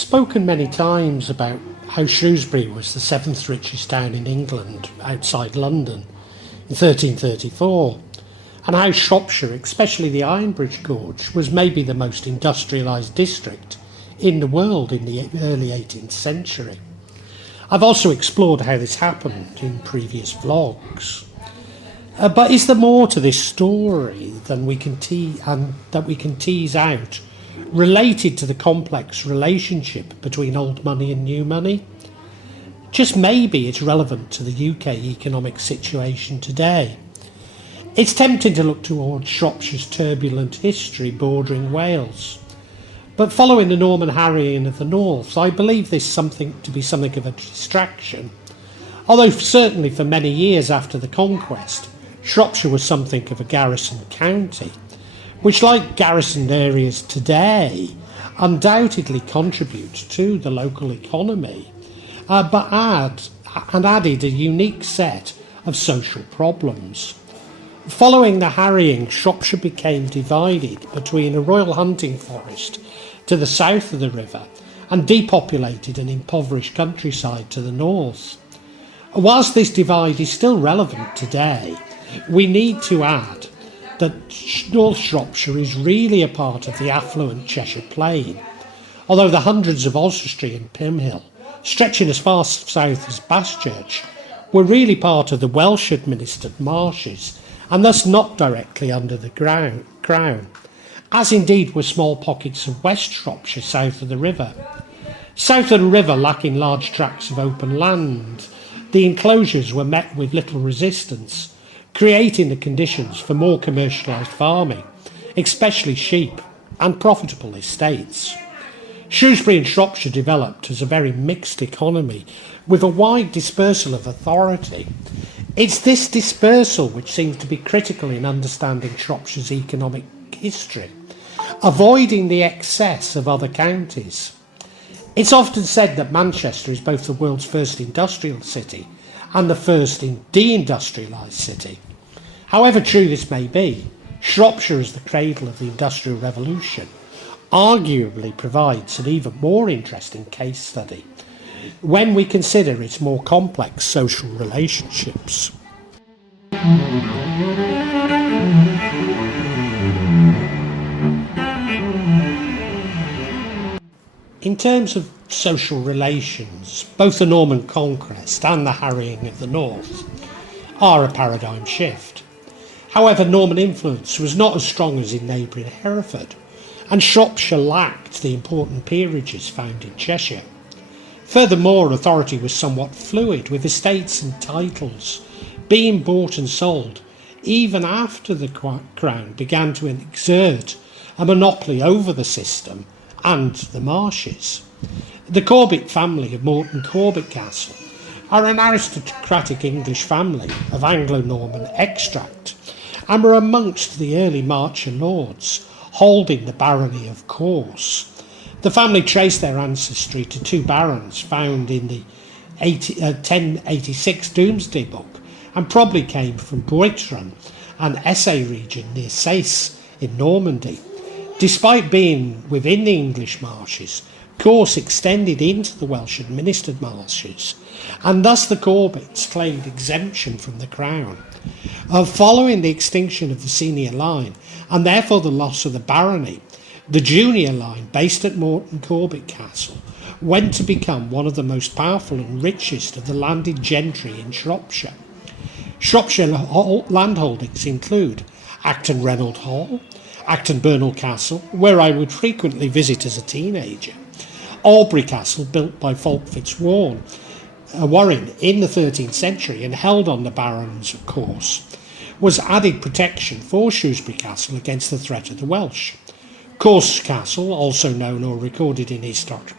spoken many times about how Shrewsbury was the seventh richest town in England outside London in 1334, and how Shropshire, especially the Ironbridge Gorge, was maybe the most industrialised district in the world in the early 18th century. I've also explored how this happened in previous vlogs. But is there more to this story than we can tease out related to the complex relationship between old money and new money? Just maybe it's relevant to the UK economic situation today. It's tempting to look towards Shropshire's turbulent history bordering Wales. But following the Norman harrying of the north, I believe this to be something of a distraction. Although certainly for many years after the conquest, Shropshire was something of a garrison county, which, like garrisoned areas today, undoubtedly contribute to the local economy, but added a unique set of social problems. Following the harrying, Shropshire became divided between a royal hunting forest to the south of the river and depopulated and impoverished countryside to the north. Whilst this divide is still relevant today, we need to add that North Shropshire is really a part of the affluent Cheshire Plain, although the hundreds of Oswestry and Pimhill, stretching as far south as Baschurch, were really part of the Welsh-administered marshes and thus not directly under the crown, as indeed were small pockets of West Shropshire south of the river. South of the river, lacking large tracts of open land, the enclosures were met with little resistance, creating the conditions for more commercialised farming, especially sheep, and profitable estates. Shrewsbury and Shropshire developed as a very mixed economy, with a wide dispersal of authority. It's this dispersal which seems to be critical in understanding Shropshire's economic history, avoiding the excess of other counties. It's often said that Manchester is both the world's first industrial city and the first deindustrialised city. However true this may be, Shropshire as the cradle of the Industrial Revolution arguably provides an even more interesting case study when we consider its more complex social relationships. In terms of social relations, both the Norman conquest and the harrying of the north are a paradigm shift. However, Norman influence was not as strong as in neighbouring Hereford, and Shropshire lacked the important peerages found in Cheshire. Furthermore, authority was somewhat fluid, with estates and titles being bought and sold even after the Crown began to exert a monopoly over the system and the marshes. The Corbet family of Morton Corbet Castle are an aristocratic English family of Anglo-Norman extract and were amongst the early Marcher lords holding the barony of Course. The family traced their ancestry to two barons found in the 1086 Domesday Book and probably came from Bouitron, an Essay region near Sace in Normandy. Despite being within the English marshes, Course extended into the Welsh-administered marshes, and thus the Corbets claimed exemption from the crown. Following the extinction of the senior line, and therefore the loss of the barony, the junior line, based at Morton Corbet Castle, went to become one of the most powerful and richest of the landed gentry in Shropshire. Shropshire landholdings include Acton Reynolds Hall, Acton Bernal Castle, where I would frequently visit as a teenager, Albury Castle, built by Fulk Fitzwarren, Warren in the 13th century and held on the barons of Course, was added protection for Shrewsbury Castle against the threat of the Welsh. Course Castle, also known or recorded in historic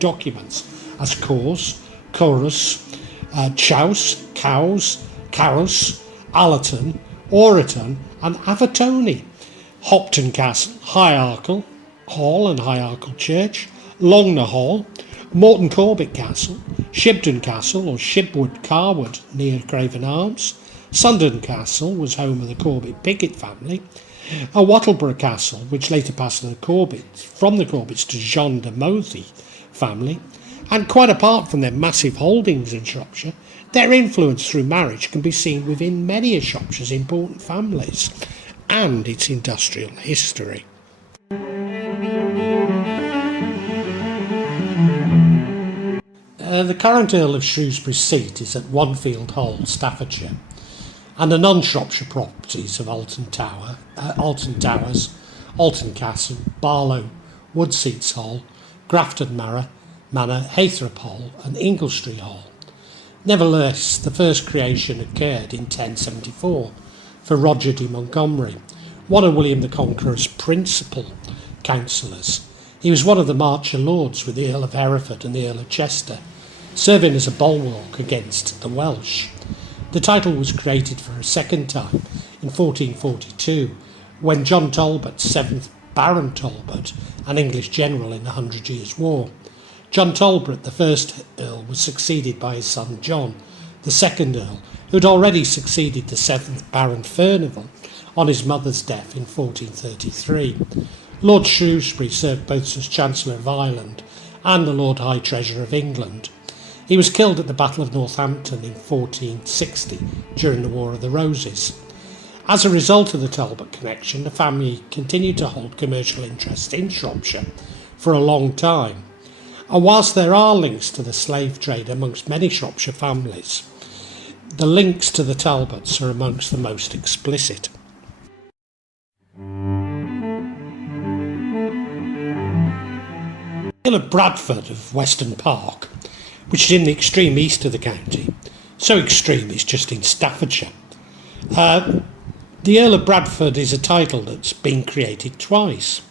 documents as Course, Corus, Chouse, Cows, Carus, Allerton, Oreton and Avatoni. Hopton Castle, High Arkle Hall and High Arkle Church, Longner Hall, Morton Corbet Castle, Shibden Castle or Shibwood Carwood near Craven Arms, Sundon Castle was home of the Corbet Piggott family, Wattleborough Castle, which later passed from the Corbets to John de Mothy, family, and quite apart from their massive holdings in Shropshire, their influence through marriage can be seen within many of Shropshire's important families and its industrial history. The current Earl of Shrewsbury's seat is at Onefield Hole, Staffordshire, and the non-Shropshire properties of Alton Towers, Alton Castle, Barlow, Woodseats Hall, Grafton Manor, Haythrop Hall and Inglestry Hall. Nevertheless, the first creation occurred in 1074 for Roger de Montgomery, one of William the Conqueror's principal councillors. He was one of the Marcher Lords with the Earl of Hereford and the Earl of Chester, serving as a bulwark against the Welsh. The title was created for a second time in 1442, when John Talbot, 7th Baron Talbot, an English general in the 100 Years' War. John Talbot, the first Earl, was succeeded by his son John, the second Earl, who had already succeeded the 7th Baron Furnivall on his mother's death in 1433. Lord Shrewsbury served both as Chancellor of Ireland and the Lord High Treasurer of England. He was killed at the Battle of Northampton in 1460 during the War of the Roses. As a result of the Talbot connection, the family continued to hold commercial interests in Shropshire for a long time. And whilst there are links to the slave trade amongst many Shropshire families, the links to the Talbots are amongst the most explicit. The Earl of Bradford of Weston Park, which is in the extreme east of the county, so extreme it's just in Staffordshire. The Earl of Bradford is a title that's been created twice.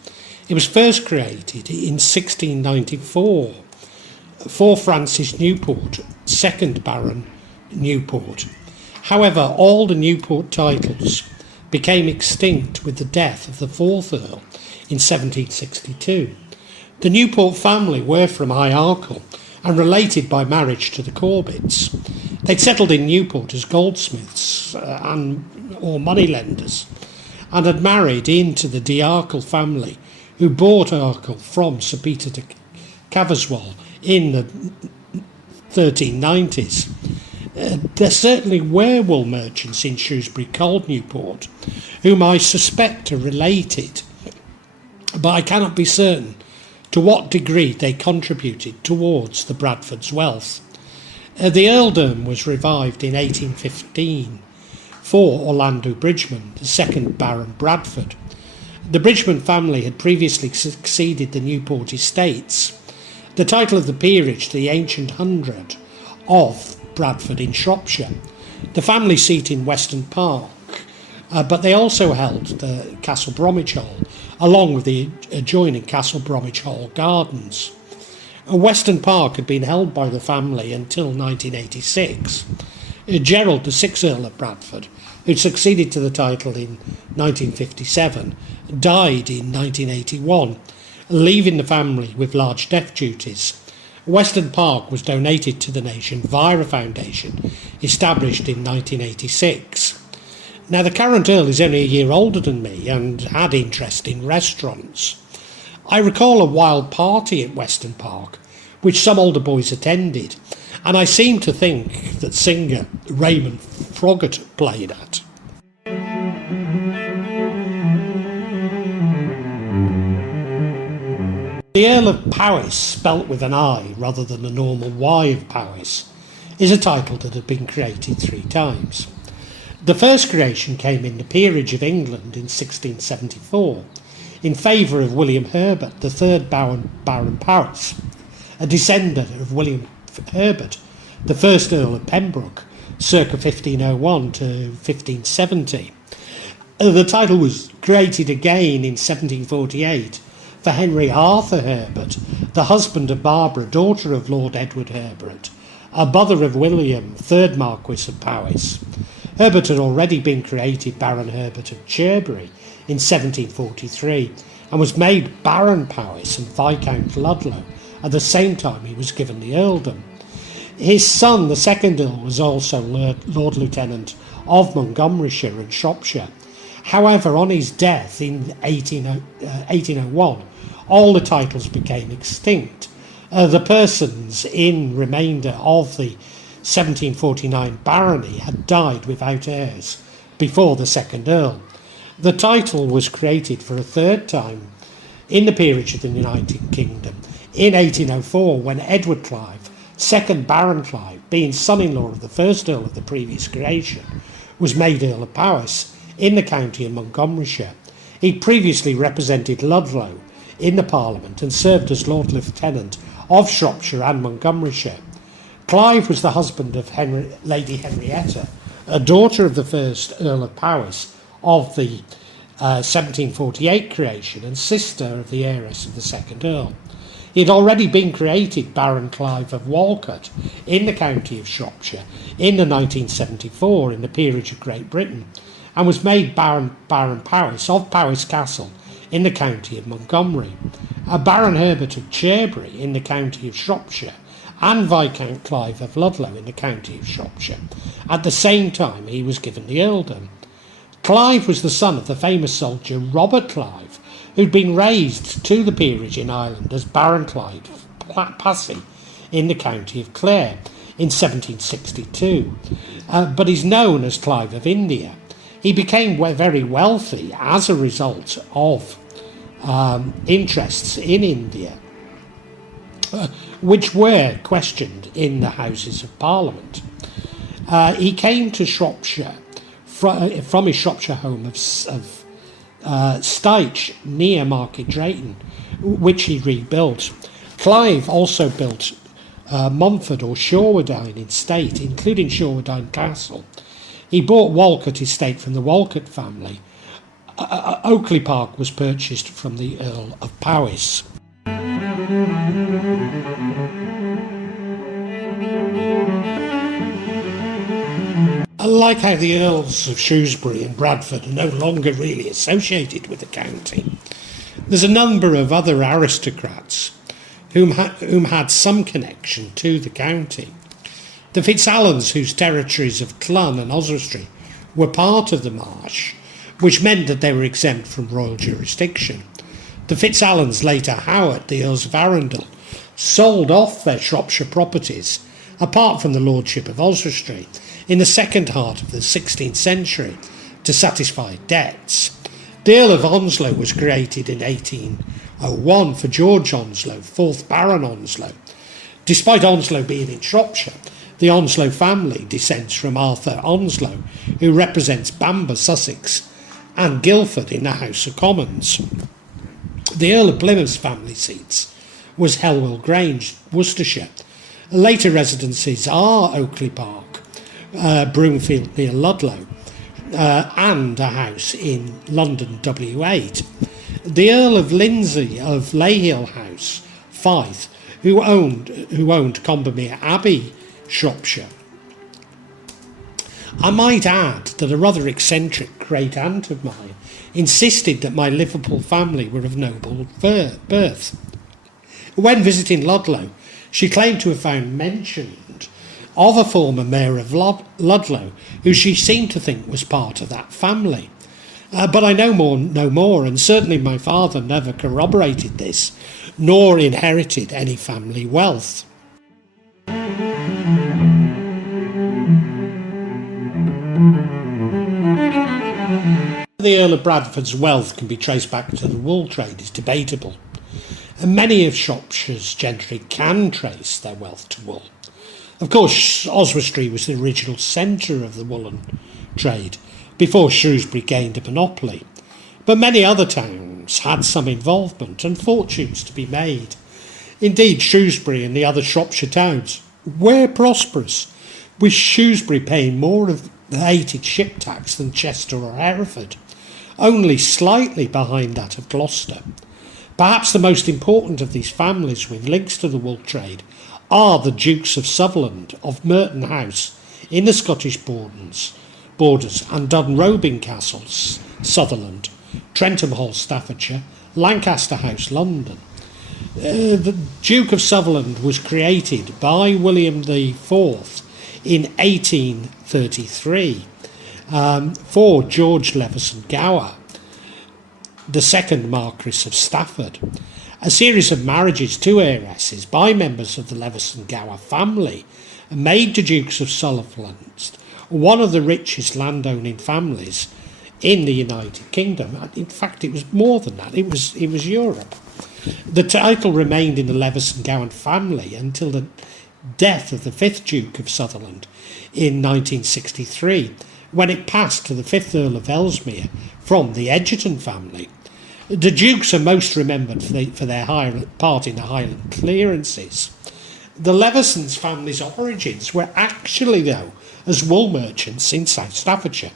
It was first created in 1694 for Francis Newport, 2nd Baron Newport. However, all the Newport titles became extinct with the death of the 4th Earl in 1762. The Newport family were from High Arkle and related by marriage to the Corbets. They'd settled in Newport as goldsmiths or moneylenders, and had married into the de Arkle family, who bought Arkle from Sir Peter de Caverswall in the 1390s. There certainly were wool merchants in Shrewsbury called Newport, whom I suspect are related, but I cannot be certain to what degree they contributed towards the Bradfords' wealth. The earldom was revived in 1815 for Orlando Bridgeman, the 2nd Baron Bradford. The Bridgeman family had previously succeeded the Newport estates, the title of the peerage to the ancient hundred of Bradford in Shropshire, the family seat in Weston Park, but they also held the Castle Bromwich Hall, along with the adjoining Castle Bromwich Hall Gardens. Weston Park had been held by the family until 1986. Gerald, the 6th Earl of Bradford, who succeeded to the title in 1957, died in 1981, leaving the family with large death duties. Weston Park was donated to the nation via a foundation established in 1986. Now, the current Earl is only a year older than me and had interest in restaurants. I recall a wild party at Weston Park, which some older boys attended, and I seem to think that singer Raymond Froggatt played at. The Earl of Powys, spelt with an I rather than the normal Y of Powys, is a title that had been created 3 times. The first creation came in the Peerage of England in 1674, in favour of William Herbert, the 3rd Baron Powys, a descendant of William Herbert, the 1st Earl of Pembroke, circa 1501 to 1570. The title was created again in 1748 for Henry Arthur Herbert, the husband of Barbara, daughter of Lord Edward Herbert, a brother of William, 3rd Marquis of Powys. Herbert had already been created Baron Herbert of Cherbury in 1743 and was made Baron Powys and Viscount Ludlow at the same time he was given the earldom. His son, the 2nd Earl, was also Lord Lieutenant of Montgomeryshire and Shropshire. However, on his death in 1801, all the titles became extinct, The persons in remainder of the 1749 barony had died without heirs before the second Earl. The title was created for a third time in the peerage of the United Kingdom in 1804, when Edward Clive, second Baron Clive, being son-in-law of the first Earl of the previous creation, was made Earl of Powys in the county of Montgomeryshire. He previously represented Ludlow in the Parliament and served as Lord Lieutenant of Shropshire and Montgomeryshire. Clive was the husband of Lady Henrietta, a daughter of the first Earl of Powys of the 1748 creation and sister of the heiress of the second Earl. He had already been created Baron Clive of Walcott in the county of Shropshire in the 1974 in the peerage of Great Britain, and was made Baron Powys of Powys Castle in the county of Montgomery, Baron Herbert of Cherbury in the county of Shropshire, and Viscount Clive of Ludlow in the county of Shropshire. At the same time he was given the earldom. Clive was the son of the famous soldier Robert Clive, who'd been raised to the peerage in Ireland as Baron Clive of Passy in the county of Clare in 1762, but is known as Clive of India. He became very wealthy as a result of interests in India, which were questioned in the Houses of Parliament. He came to Shropshire from his Shropshire home of Styche near Market Drayton, which he rebuilt. Clive also built Montford or Shorewardine estate, including Shorewardine Castle. He bought Walcott estate from the Walcott family. Oakley Park was purchased from the Earl of Powys. Like how the Earls of Shrewsbury and Bradford are no longer really associated with the county, there's a number of other aristocrats whom had some connection to the county. The FitzAlans, whose territories of Clun and Oswestry were part of the Marsh, which meant that they were exempt from royal jurisdiction. The FitzAlans, later Howard, the Earls of Arundel, sold off their Shropshire properties, apart from the lordship of Oswestry, in the second half of the 16th century to satisfy debts. The Earl of Onslow was created in 1801 for George Onslow, 4th Baron Onslow. Despite Onslow being in Shropshire, the Onslow family descends from Arthur Onslow, who represents Bamber, Sussex, and Guildford in the House of Commons. The Earl of Plymouth's family seats was Helwell Grange, Worcestershire. Later residences are Oakley Park, Broomfield near Ludlow, and a house in London W8. The Earl of Lindsay of Layhill House, Fife, who owned Combermere Abbey, Shropshire. I might add that a rather eccentric great-aunt of mine insisted that my Liverpool family were of noble birth. When visiting Ludlow, she claimed to have found mentioned of a former mayor of Ludlow, who she seemed to think was part of that family. But I know more, and certainly my father never corroborated this, nor inherited any family wealth. The Earl of Bradford's wealth can be traced back to the wool trade is debatable, and many of Shropshire's gentry can trace their wealth to wool. Of course, Oswestry was the original centre of the woolen trade before Shrewsbury gained a monopoly, but many other towns had some involvement and fortunes to be made. Indeed, Shrewsbury and the other Shropshire towns were prosperous, with Shrewsbury paying more of the hated ship tax than Chester or Hereford, only slightly behind that of Gloucester. Perhaps the most important of these families with links to the wool trade are the Dukes of Sutherland of Mytton House in the Scottish borders and Dunrobin Castles, Sutherland, Trentham Hall, Staffordshire, Lancaster House, London. The Duke of Sutherland was created by William IV in 1833 for George Leveson-Gower, the second Marquis of Stafford. A series of marriages to heiresses by members of the Leveson-Gower family made the Dukes of Sutherland one of the richest landowning families in the United Kingdom. In fact, it was more than that. It was Europe. The title remained in the Leveson-Gower family until the death of the 5th Duke of Sutherland in 1963, when it passed to the 5th Earl of Ellesmere from the Egerton family. The Dukes are most remembered for their part in the Highland clearances. The Leveson's family's origins were actually, though, as wool merchants in South Staffordshire.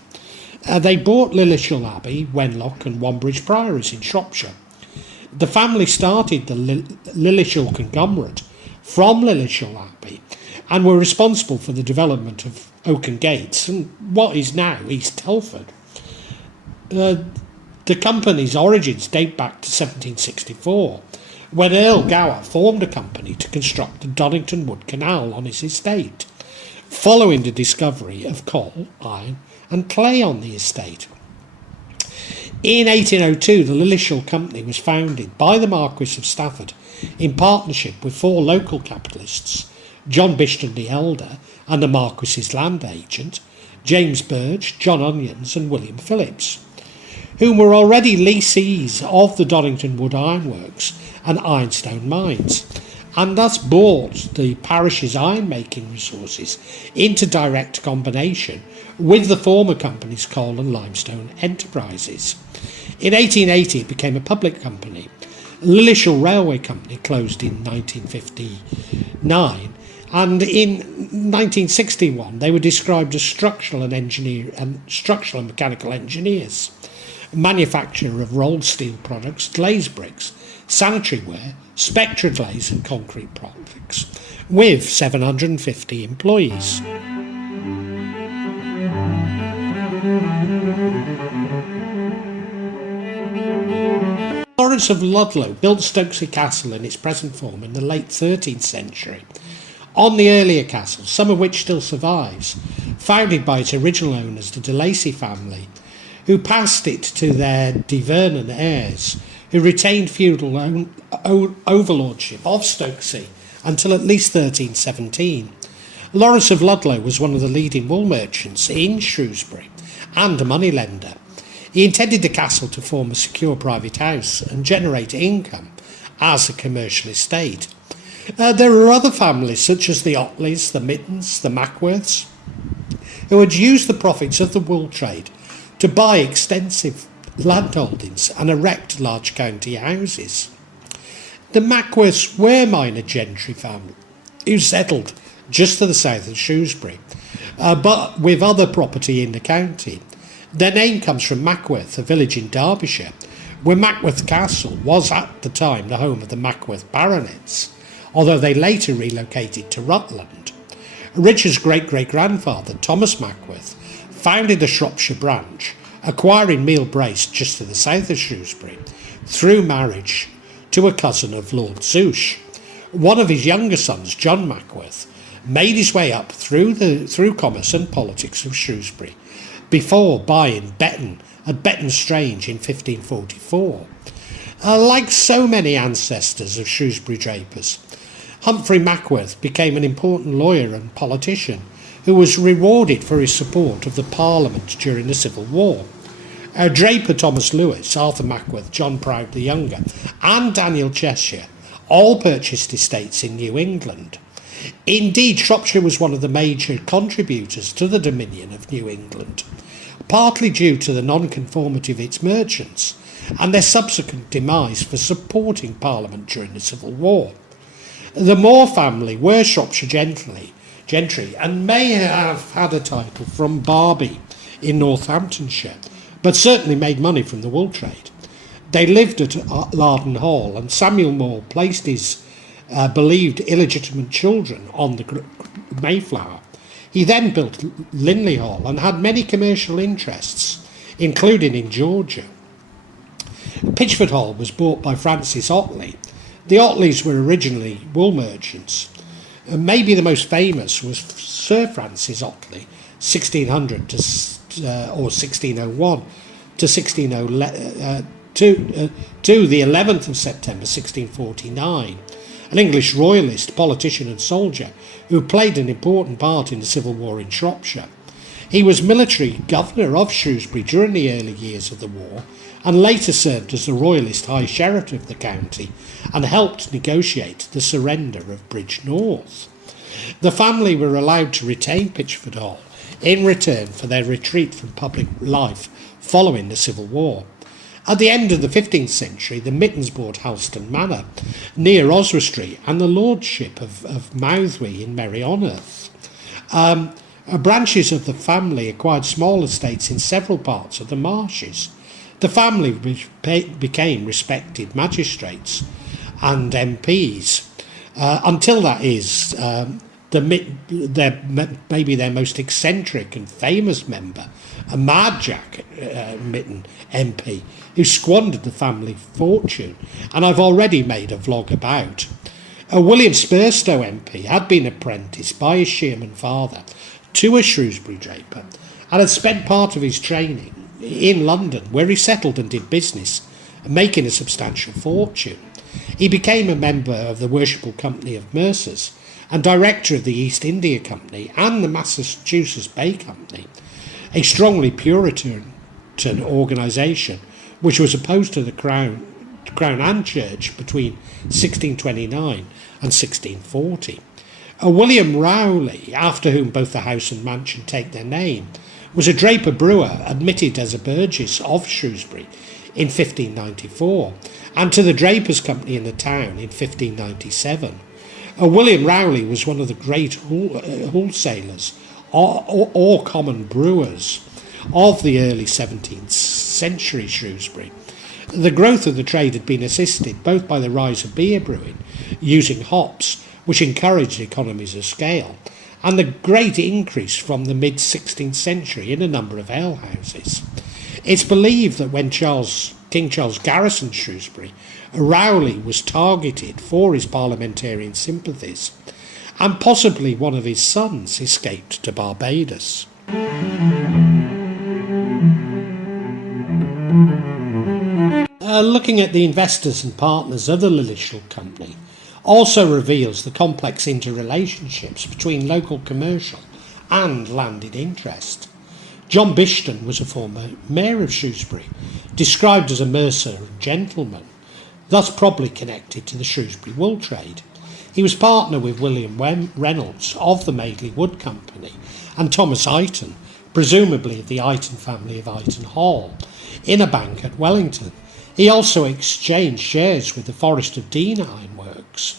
They bought Lillishall Abbey, Wenlock and Wanbridge Priories in Shropshire. The family started the Lillishall conglomerate from Lillishall Abbey and were responsible for the development of Oaken Gates and what is now East Telford. The company's origins date back to 1764, when Earl Gower formed a company to construct the Donington Wood Canal on his estate, following the discovery of coal, iron and clay on the estate. In 1802, the Lillishall Company was founded by the Marquis of Stafford in partnership with 4 local capitalists, John Bishton the Elder and the Marquis's land agent, James Burge, John Onions and William Phillips, whom were already lessees of the Donington Wood Ironworks and Ironstone mines, and thus brought the parish's iron-making resources into direct combination with the former company's coal and limestone enterprises. In 1880 it became a public company. Lillishall Railway Company closed in 1959, and in 1961 they were described as structural and mechanical engineers, manufacturer of rolled steel products, glaze bricks, sanitary ware, Spectra glaze and concrete products, with 750 employees. Lawrence of Ludlow built Stokesay Castle in its present form in the late 13th century on the earlier castle, some of which still survives, founded by its original owners, the de Lacy family, who passed it to their de Vernon heirs, who retained feudal overlordship of Stokesay until at least 1317. Lawrence of Ludlow was one of the leading wool merchants in Shrewsbury and a moneylender. He intended the castle to form a secure private house and generate income as a commercial estate. There are other families such as the Ottleys, the Myttons, the Mackworths, who had used the profits of the wool trade to buy extensive landholdings and erect large county houses. The Mackworths were minor gentry family who settled just to the south of Shrewsbury, but with other property in the county. Their name comes from Mackworth, a village in Derbyshire, where Mackworth Castle was at the time the home of the Mackworth baronets, although they later relocated to Rutland. Richard's great-great-grandfather, Thomas Mackworth, founded the Shropshire branch, acquiring Meal Brace just to the south of Shrewsbury, through marriage to a cousin of Lord Zouche. One of his younger sons, John Mackworth, made his way up through commerce and politics of Shrewsbury, before buying Betton at Betton Strange in 1544. Like so many ancestors of Shrewsbury drapers, Humphrey Mackworth became an important lawyer and politician who was rewarded for his support of the Parliament during the Civil War. Draper Thomas Lewis, Arthur Mackworth, John Proud the Younger, and Daniel Cheshire all purchased estates in New England. Indeed, Shropshire was one of the major contributors to the Dominion of New England, partly due to the nonconformity of its merchants and their subsequent demise for supporting Parliament during the Civil War. The Moore family were Shropshire gentry and may have had a title from Darby in Northamptonshire, but certainly made money from the wool trade. They lived at Larden Hall, and Samuel Moore placed his believed illegitimate children on the Mayflower. He then built Linley Hall and had many commercial interests, including in Georgia. Pitchford Hall was bought by Francis Ottley. The Ottleys were originally wool merchants. Maybe the most famous was Sir Francis Ottley, 1600 or 1601 to to the 11th of September 1649, an English royalist, politician and soldier who played an important part in the Civil War in Shropshire. He was military governor of Shrewsbury during the early years of the war and later served as the royalist high sheriff of the county and helped negotiate the surrender of Bridge North. The family were allowed to retain Pitchford Hall in return for their retreat from public life following the Civil War. At the end of the 15th century, the Myttons bought Halston Manor near Oswestry and the lordship of Mouthwee in Merioneth. Branches of the family acquired small estates in several parts of the marshes. The family became respected magistrates and MPs until that is maybe their most eccentric and famous member, a Mad Jack Mytton MP, who squandered the family fortune, and I've already made a vlog about. William Spurstowe MP had been apprenticed by his shearman father to a Shrewsbury draper and had spent part of his training in London, where he settled and did business, making a substantial fortune. He became a member of the Worshipful Company of Mercers and director of the East India Company and the Massachusetts Bay Company, a strongly Puritan organisation which was opposed to the Crown and Church between 1629 and 1640. William Rowley, after whom both the house and mansion take their name, was a draper brewer admitted as a burgess of Shrewsbury in 1594 and to the Drapers' Company in the town in 1597. William Rowley was one of the great wholesalers or common brewers of the early 17th century Shrewsbury. The growth of the trade had been assisted both by the rise of beer brewing using hops, which encouraged economies of scale, and the great increase from the mid-16th century in a number of alehouses. It's believed that when King Charles garrisoned Shrewsbury, Rowley was targeted for his parliamentarian sympathies, and possibly one of his sons escaped to Barbados. Looking at the investors and partners of the Lillishall Company also reveals the complex interrelationships between local commercial and landed interest. John Bishton was a former mayor of Shrewsbury, described as a mercer and gentleman, thus probably connected to the Shrewsbury wool trade. He was partner with William Reynolds of the Madeley Wood Company and Thomas Iton, presumably of the Iton family of Iton Hall, in a bank at Wellington. He also exchanged shares with the Forest of Dean Ironworks,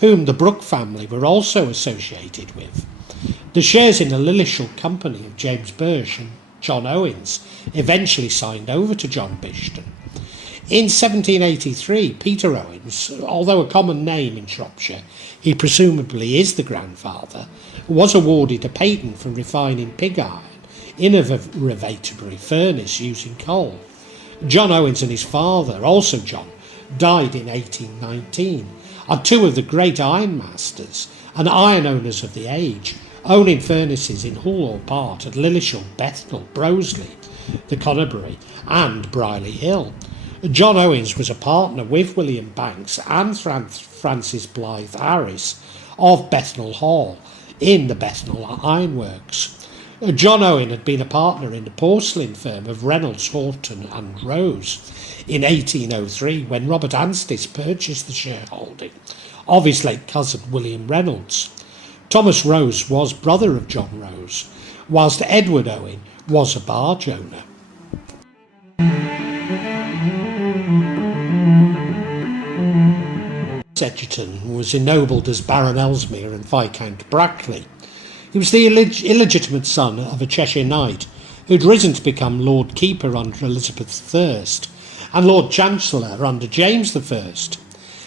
whom the Brooke family were also associated with. The shares in the Lillishall Company of James Birch and John Owens eventually signed over to John Bishton. In 1783, Peter Owens, although a common name in Shropshire, he presumably is the grandfather, was awarded a patent for refining pig iron in a reverberatory furnace using coal. John Owens and his father, also John, died in 1819, are two of the great ironmasters and iron owners of the age, owning furnaces in Hull or Part at Lillishall, Bethnal, Broseley, the Connerbury and Brierley Hill. John Owens was a partner with William Banks and Francis Blythe Harries of Bethnal Hall in the Bethnal Ironworks. John Owen had been a partner in the porcelain firm of Reynolds, Horton and Rose in 1803 when Robert Anstice purchased the shareholding of his late cousin William Reynolds. Thomas Rose was brother of John Rose, whilst Edward Owen was a barge owner. Egerton was ennobled as Baron Ellesmere and Viscount Brackley. He was the illegitimate son of a Cheshire knight who'd risen to become Lord Keeper under Elizabeth I and Lord Chancellor under James I.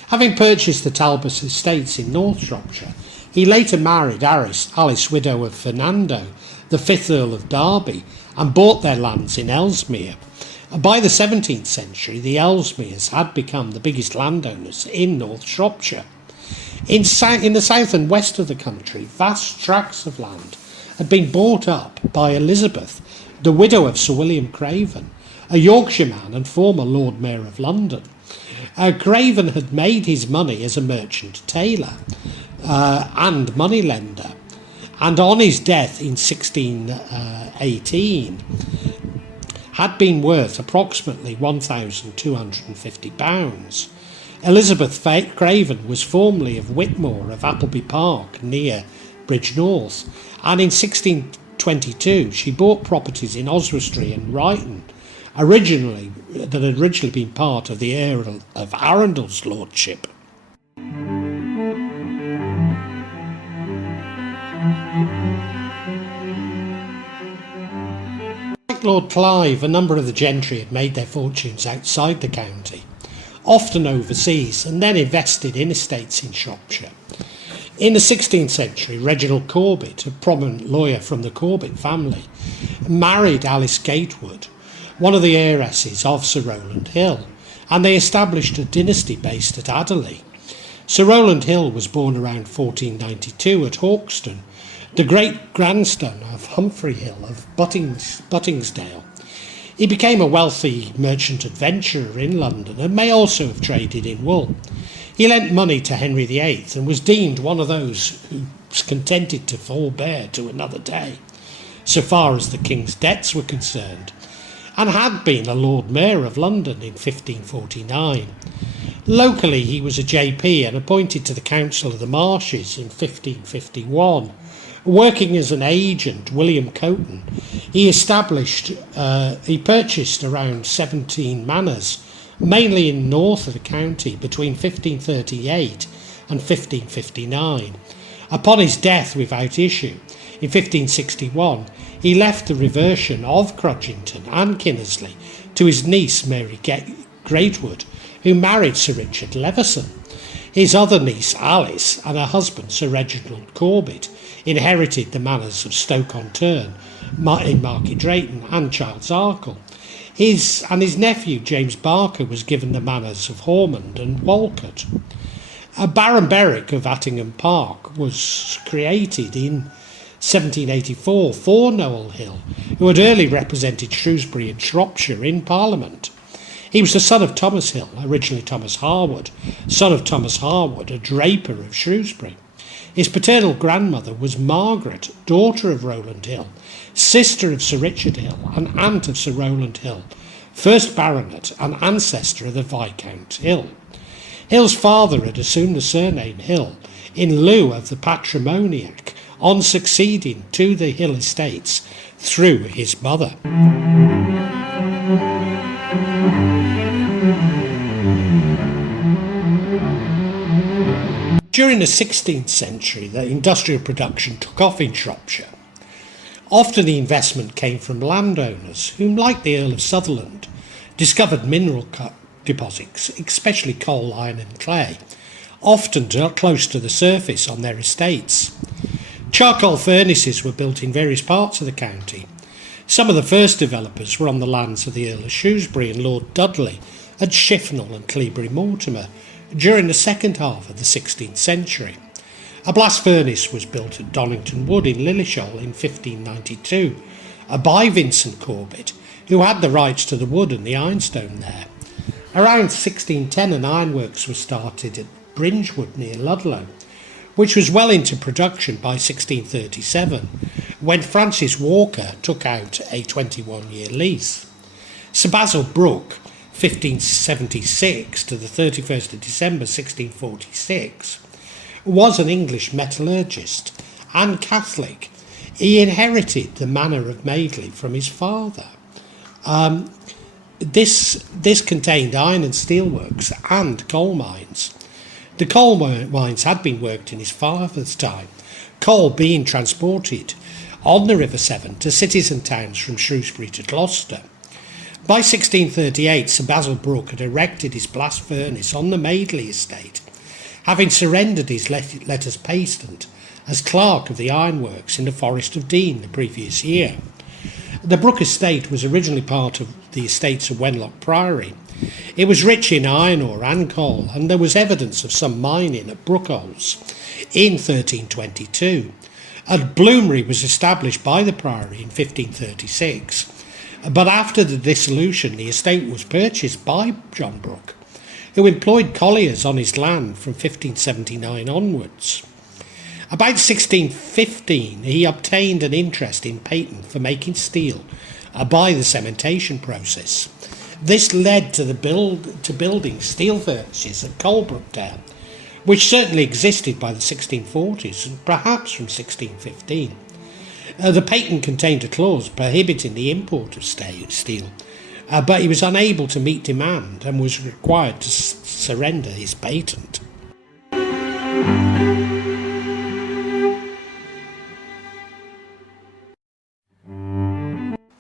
Having purchased the Talbot estates in North Shropshire, he later married Alice, widow of Fernando, the 5th Earl of Darby, and bought their lands in Ellesmere. By the 17th century, the Ellesmeres had become the biggest landowners in North Shropshire. In the south and west of the country, vast tracts of land had been bought up by Elizabeth, the widow of Sir William Craven, a Yorkshireman and former Lord Mayor of London. Craven had made his money as a merchant tailor and moneylender, and on his death in 1618 had been worth approximately £1,250. Elizabeth Craven was formerly of Whitmore of Appleby Park near Bridgnorth, and in 1622 she bought properties in Oswestry and Ryton, that had originally been part of the Earl of Arundel's lordship. Like Lord Clive, a number of the gentry had made their fortunes outside the county, often overseas, and then invested in estates in Shropshire. In the 16th century, Reginald Corbet, a prominent lawyer from the Corbet family, married Alice Gatewood, one of the heiresses of Sir Rowland Hill, and they established a dynasty based at Ottley. Sir Rowland Hill was born around 1492 at Hawkston, the great-grandson of Humphrey Hill of Buttingsdale. He became a wealthy merchant adventurer in London and may also have traded in wool. He lent money to Henry VIII and was deemed one of those who was contented to forbear to another day, so far as the king's debts were concerned, and had been a Lord Mayor of London in 1549. Locally, he was a JP and appointed to the Council of the Marshes in 1551. Working as an agent, William Coton, he purchased around 17 manors, mainly in the north of the county, between 1538 and 1559. Upon his death without issue, in 1561, he left the reversion of Crudgington and Kinnersley to his niece Mary Greatwood, who married Sir Richard Leveson. His other niece Alice and her husband Sir Reginald Corbet inherited the manors of Stoke-on-Tern in Market Drayton and Childs Arkle. His nephew James Barker was given the manors of Hormond and Walcott. Baron Berwick of Attingham Park was created in 1784 for Noel Hill, who had early represented Shrewsbury and Shropshire in Parliament. He was the son of Thomas Hill, originally Thomas Harwood, son of Thomas Harwood, a draper of Shrewsbury. His paternal grandmother was Margaret, daughter of Rowland Hill, sister of Sir Richard Hill, and aunt of Sir Rowland Hill, first baronet and ancestor of the Viscount Hill. Hill's father had assumed the surname Hill in lieu of the patronymic on succeeding to the Hill estates through his mother. During the 16th century, the industrial production took off in Shropshire. Often the investment came from landowners who, like the Earl of Sutherland, discovered mineral deposits, especially coal, iron and clay, often close to the surface on their estates. Charcoal furnaces were built in various parts of the county. Some of the first developers were on the lands of the Earl of Shrewsbury and Lord Dudley at Shifnal and Cleobury Mortimer during the second half of the 16th century. A blast furnace was built at Donnington Wood in Lilleshall in 1592, by Vincent Corbet, who had the rights to the wood and the ironstone there. Around 1610 an ironworks was started at Bringewood near Ludlow, which was well into production by 1637, when Francis Walker took out a 21-year lease. Sir Basil Brooke, 1576 to the 31st of December 1646, was an English metallurgist and Catholic. He inherited the manor of Madeley from his father. This contained iron and steelworks and coal mines. The coal mines had been worked in his father's time, coal being transported on the River Severn to cities and towns from Shrewsbury to Gloucester. By 1638, Sir Basil Brooke had erected his blast furnace on the Madeley estate, having surrendered his letters patent as clerk of the ironworks in the Forest of Dean the previous year. The Brooke estate was originally part of the estates of Wenlock Priory. It was rich in iron ore and coal, and there was evidence of some mining at Brookholes in 1322. A bloomery was established by the Priory in 1536. But after the dissolution, the estate was purchased by John Brooke, who employed colliers on his land from 1579 onwards. About 1615, he obtained an interest in patent for making steel by the cementation process. This led to building steel furnaces at Coalbrookdale, which certainly existed by the 1640s and perhaps from 1615. The patent contained a clause prohibiting the import of steel, but he was unable to meet demand and was required to surrender his patent.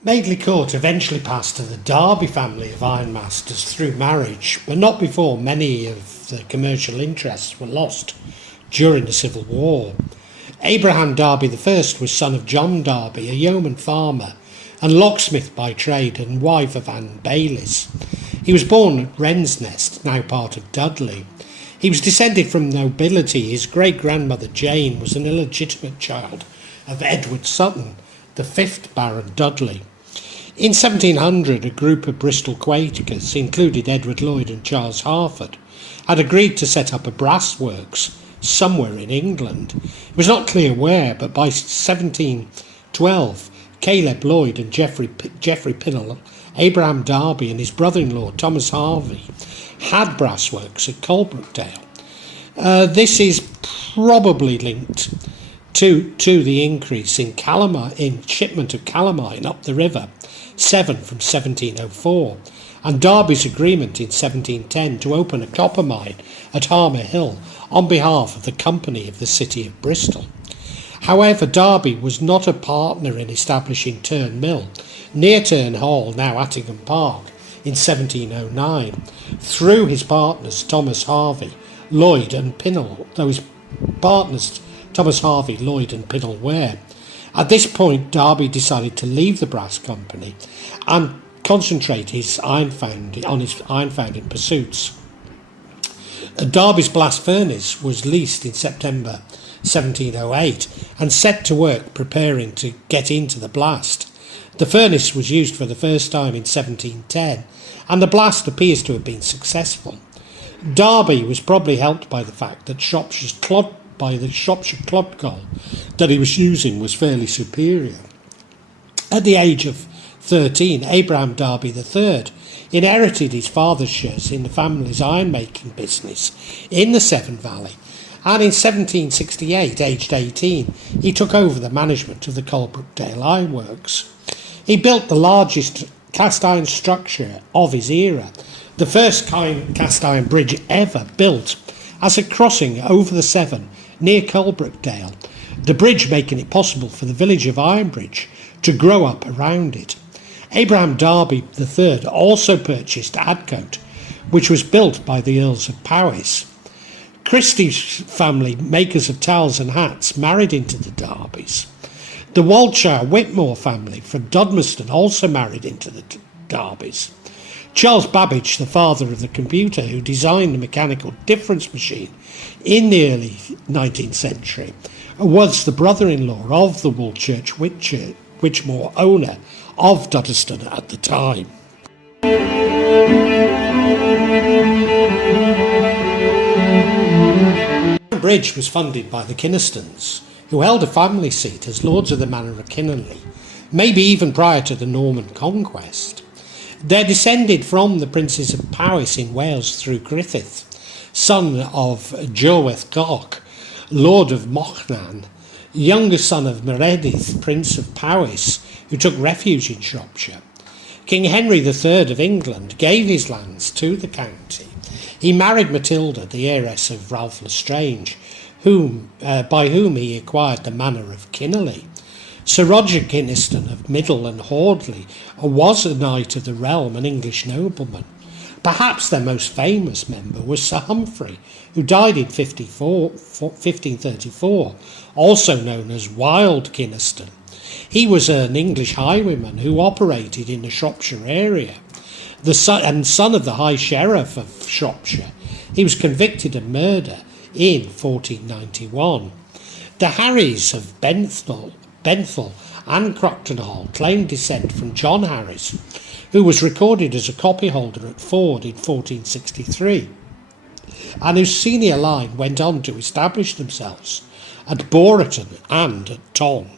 Madeley Court eventually passed to the Darby family of ironmasters through marriage, but not before many of the commercial interests were lost during the Civil War. Abraham Darby I was son of John Darby, a yeoman farmer and locksmith by trade and wife of Anne Baylis. He was born at Wrensnest, now part of Dudley. He was descended from nobility. His great-grandmother Jane was an illegitimate child of Edward Sutton, the 5th Baron Dudley. In 1700, a group of Bristol Quakers, including Edward Lloyd and Charles Harford, had agreed to set up a brass works somewhere in England. It was not clear where, but by 1712, Caleb Lloyd and Geoffrey Pinnell, Abraham Darby and his brother-in-law Thomas Harvey had brass works at Coalbrookdale. This is probably linked to the increase in shipment of calamine up the river, Severn from 1704, and Darby's agreement in 1710 to open a copper mine at Harmer Hill on behalf of the Company of the City of Bristol. However, Darby was not a partner in establishing Turn Mill, near Turn Hall, now Attingham Park, in 1709, through his partners Thomas Harvey, Lloyd and Pinnell, though his partners Thomas Harvey, Lloyd and Pinnell were. At this point, Darby decided to leave the brass company and concentrate on his iron-founding pursuits. Darby's blast furnace was leased in September 1708 and set to work preparing to get into the blast. The furnace was used for the first time in 1710, and the blast appears to have been successful. Darby was probably helped by the fact that the Shropshire clod coal that he was using was fairly superior. At the age of 13, Abraham Darby III inherited his father's shares in the family's iron-making business in the Severn Valley, and in 1768, aged 18, he took over the management of the Coalbrookdale Ironworks. He built the largest cast-iron structure of his era, the first cast-iron bridge ever built, as a crossing over the Severn near Coalbrookdale, the bridge making it possible for the village of Ironbridge to grow up around it. Abraham Darby III also purchased Adcote, which was built by the Earls of Powys. Christie's family, makers of towels and hats, married into the Darbys. The Walshire Whitmore family from Dudmaston also married into the Darbys. Charles Babbage, the father of the computer who designed the mechanical difference machine in the early 19th century, was the brother-in-law of the Woolchurch Whitmore owner of Dudmaston at the time. The bridge was funded by the Kynastons, who held a family seat as Lords of the Manor of Kinnerley, maybe even prior to the Norman conquest. They're descended from the Princes of Powys in Wales through Griffith, son of Jowath Goch, Lord of Mochnan, younger son of Meredydd, Prince of Powys, who took refuge in Shropshire. King Henry III of England gave his lands to the county. He married Matilda, the heiress of Ralph Lestrange, by whom he acquired the manor of Kinnerley. Sir Roger Kynaston of Middle and Hordley was a knight of the realm, an English nobleman. Perhaps their most famous member was Sir Humphrey, who died in 1534, also known as Wild Kynaston. He was an English highwayman who operated in the Shropshire area. Son of the High Sheriff of Shropshire, he was convicted of murder in 1491. The Harries of Benthal and Crockton Hall claimed descent from John Harries, who was recorded as a copyholder at Ford in 1463, and whose senior line went on to establish themselves at Boreton and at Tong.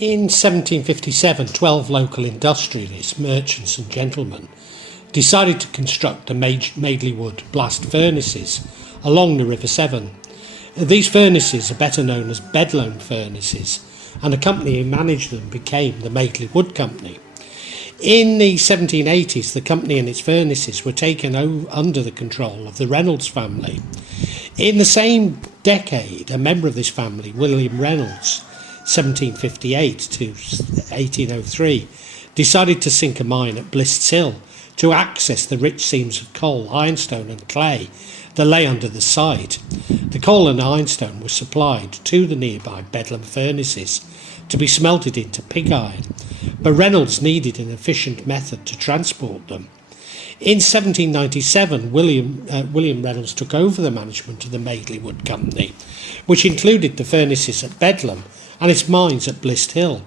In 1757, 12 local industrialists, merchants and gentlemen decided to construct the Madeley Wood blast furnaces along the River Severn. These furnaces are better known as Bedloe furnaces, and the company who managed them became the Madeley Wood Company. In the 1780s, the company and its furnaces were taken under the control of the Reynolds family. In the same decade, a member of this family, William Reynolds, 1758 to 1803, decided to sink a mine at Blist's Hill to access the rich seams of coal, ironstone and clay that lay under the site. The coal and ironstone were supplied to the nearby Bedlam furnaces to be smelted into pig iron, but Reynolds needed an efficient method to transport them. In 1797, William Reynolds took over the management of the Madeley Wood Company, which included the furnaces at Bedlam and its mines at Blist Hill,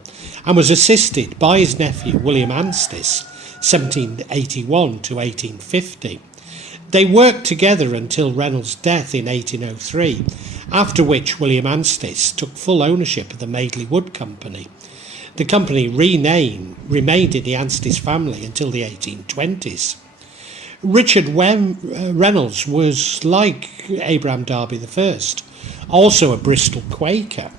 and was assisted by his nephew William Anstice, 1781 to 1850. They worked together until Reynolds' death in 1803, after which William Anstice took full ownership of the Madeley Wood Company. The company remained in the Anstice family until the 1820s. Richard Reynolds was, like Abraham Darby I, also a Bristol Quaker.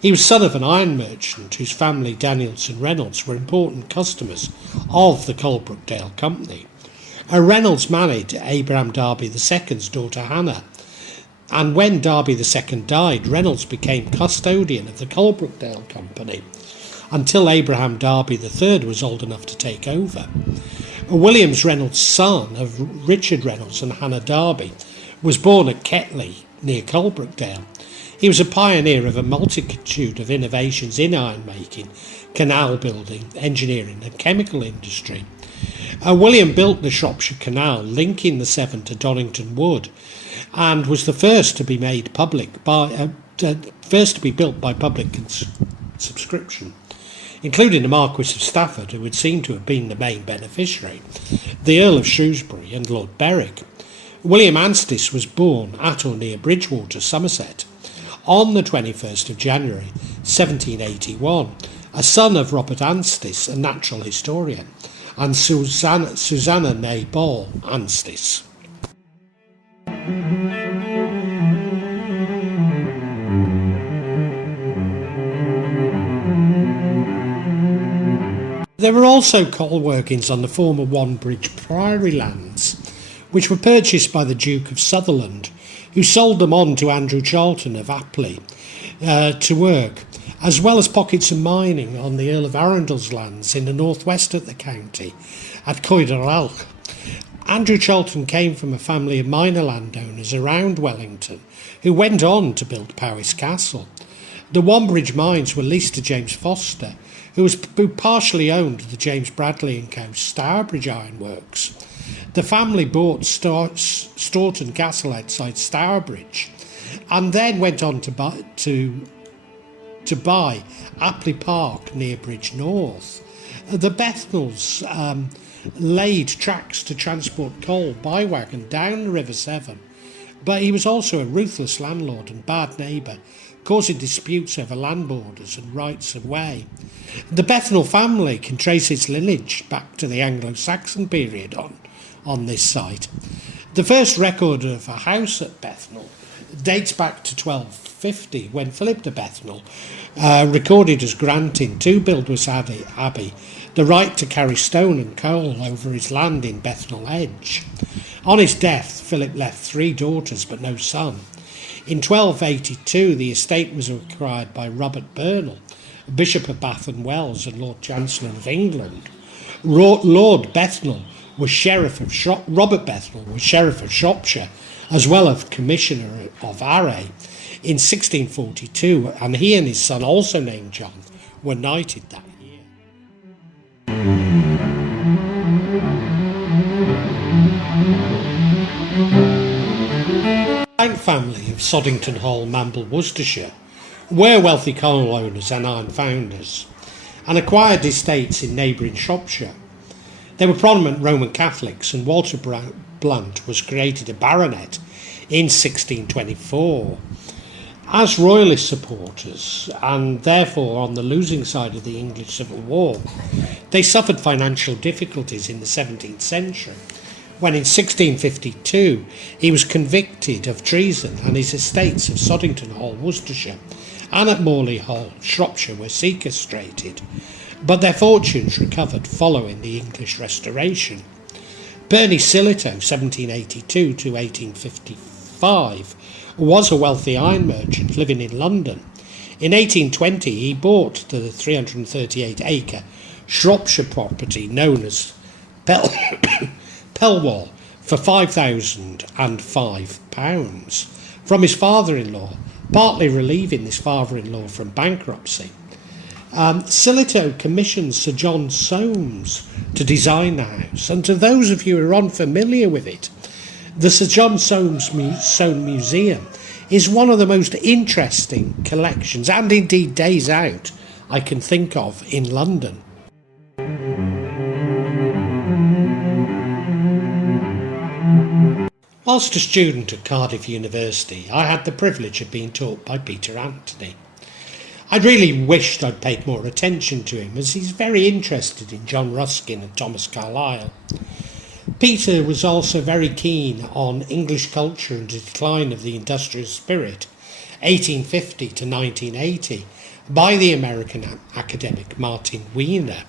He was son of an iron merchant whose family, Danielson Reynolds, were important customers of the Coalbrookdale Company. Reynolds married Abraham Darby II's daughter Hannah, and when Darby II died, Reynolds became custodian of the Coalbrookdale Company until Abraham Darby III was old enough to take over. Williams Reynolds, son of Richard Reynolds and Hannah Darby, was born at Ketley, near Coalbrookdale. He was a pioneer of a multitude of innovations in ironmaking, canal building, engineering and chemical industry. William built the Shropshire Canal, linking the Severn to Donington Wood, and was the first to be built by public subscription, including the Marquis of Stafford, who would seem to have been the main beneficiary, the Earl of Shrewsbury and Lord Berwick. William Anstice was born at or near Bridgewater, Somerset, on the 21st of January 1781, a son of Robert Anstice, a natural historian, and Susanna née Ball Anstice. There were also coal workings on the former Wanbridge Priory lands, which were purchased by the Duke of Sutherland, who sold them on to Andrew Charlton of Ottley to work, as well as pockets of mining on the Earl of Arundel's lands in the northwest of the county at Coederalch. Andrew Charlton came from a family of minor landowners around Wellington, who went on to build Powys Castle. The Wanbridge mines were leased to James Foster, who partially owned the James Bradley & Co. Stourbridge Ironworks. The family bought Staunton Castle outside Stourbridge, and then went on to buy Apley Park near Bridge North. The Bethnals laid tracks to transport coal by wagon down the River Severn, but he was also a ruthless landlord and bad neighbour, causing disputes over land borders and rights of way. The Bethnal family can trace its lineage back to the Anglo-Saxon period on this site. The first record of a house at Bethnal dates back to 1250, when Philip de Bethnal recorded as granting to Buildwas Abbey the right to carry stone and coal over his land in Bethnal Edge. On his death, Philip left 3 daughters but no son. In 1282, the estate was acquired by Robert Bernal, Bishop of Bath and Wells and Lord Chancellor of England. Lord Bethnal was Sheriff of Robert Bethnal was Sheriff of Shropshire, as well as Commissioner of Array in 1642, and he and his son, also named John, were knighted that year. Blount family of Soddington Hall, Mamble, Worcestershire, were wealthy coal owners and iron founders, and acquired estates in neighbouring Shropshire. They were prominent Roman Catholics, and Walter Blount was created a baronet in 1624. As royalist supporters, and therefore on the losing side of the English Civil War, they suffered financial difficulties in the 17th century, when in 1652 he was convicted of treason and his estates of Soddington Hall, Worcestershire, and at Morley Hall, Shropshire, were sequestrated, but their fortunes recovered following the English Restoration. Bernie Sillitoe, 1782 to 1855, was a wealthy iron merchant living in London. In 1820 he bought the 338-acre Shropshire property known as Pellwall for £5,005 from his father-in-law, partly relieving this father-in-law from bankruptcy. Sillitoe commissioned Sir John Soames to design the house, and to those of you who are unfamiliar with it, the Sir John Soames Museum is one of the most interesting collections, and indeed days out, I can think of in London. Whilst a student at Cardiff University, I had the privilege of being taught by Peter Anthony. I'd really wished I'd paid more attention to him, as he's very interested in John Ruskin and Thomas Carlyle. Peter was also very keen on English culture and the decline of the industrial spirit, 1850 to 1980, by the American academic Martin Wiener,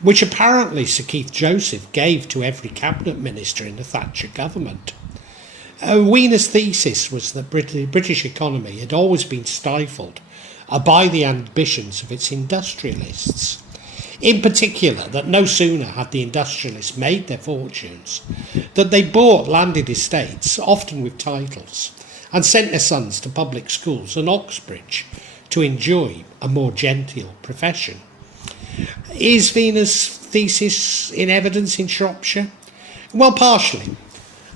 which apparently Sir Keith Joseph gave to every cabinet minister in the Thatcher government. Wiener's thesis was that the British economy had always been stifled by the ambitions of its industrialists. In particular, that no sooner had the industrialists made their fortunes that they bought landed estates, often with titles, and sent their sons to public schools and Oxbridge to enjoy a more genteel profession. Is Wiener's thesis in evidence in Shropshire? Well, partially.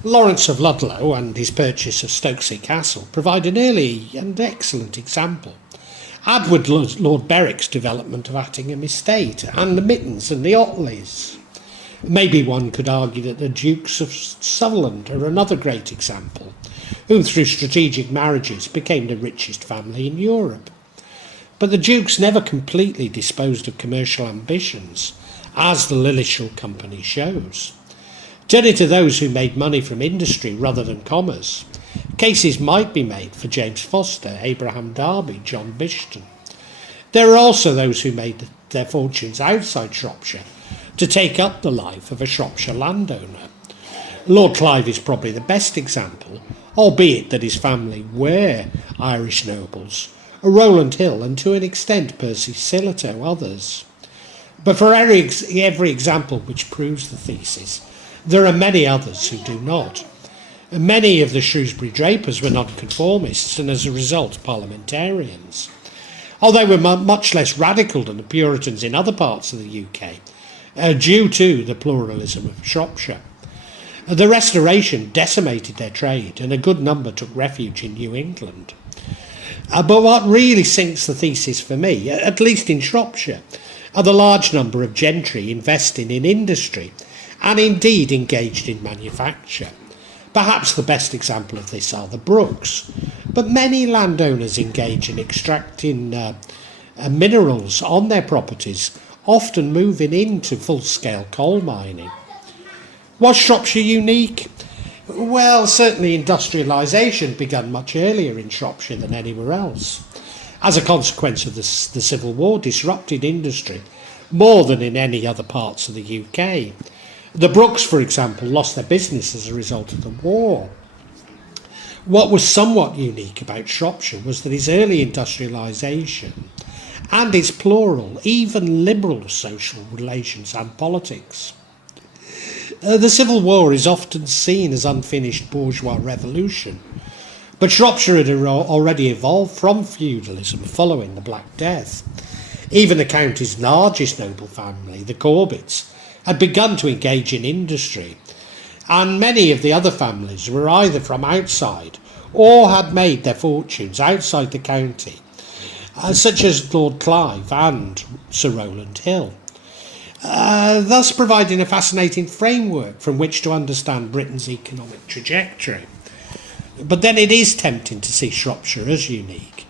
Lawrence of Ludlow and his purchase of Stokesay Castle provide an early and excellent example. Add with Lord Berwick's development of Attingham Estate and the Myttons and the Ottleys. Maybe one could argue that the Dukes of Sutherland are another great example, who through strategic marriages became the richest family in Europe. But the Dukes never completely disposed of commercial ambitions, as the Lillishall Company shows. Turning to those who made money from industry rather than commerce, cases might be made for James Foster, Abraham Darby, John Bishton. There are also those who made their fortunes outside Shropshire to take up the life of a Shropshire landowner. Lord Clive is probably the best example, albeit that his family were Irish nobles, Rowland Hill and to an extent Percy Sillitoe others. But for every example which proves the thesis, there are many others who do not. Many of the Shrewsbury Drapers were nonconformists and as a result parliamentarians. Although they were much less radical than the Puritans in other parts of the UK, due to the pluralism of Shropshire. The Restoration decimated their trade and a good number took refuge in New England. But what really sinks the thesis for me, at least in Shropshire, are the large number of gentry investing in industry and indeed engaged in manufacture. Perhaps the best example of this are the Brookes, but many landowners engage in extracting minerals on their properties, often moving into full-scale coal mining. Was Shropshire unique? Well, certainly industrialisation began much earlier in Shropshire than anywhere else. As a consequence of the Civil War, disrupted industry more than in any other parts of the UK. The Brookes, for example, lost their business as a result of the war. What was somewhat unique about Shropshire was that its early industrialisation and its plural, even liberal social relations and politics. The Civil War is often seen as unfinished bourgeois revolution, but Shropshire had already evolved from feudalism following the Black Death. Even the county's largest noble family, the Corbets, had begun to engage in industry, and many of the other families were either from outside or had made their fortunes outside the county, such as Lord Clive and Sir Rowland Hill, thus providing a fascinating framework from which to understand Britain's economic trajectory. But then it is tempting to see Shropshire as unique,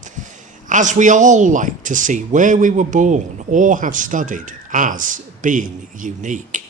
as we all like to see where we were born or have studied as being unique.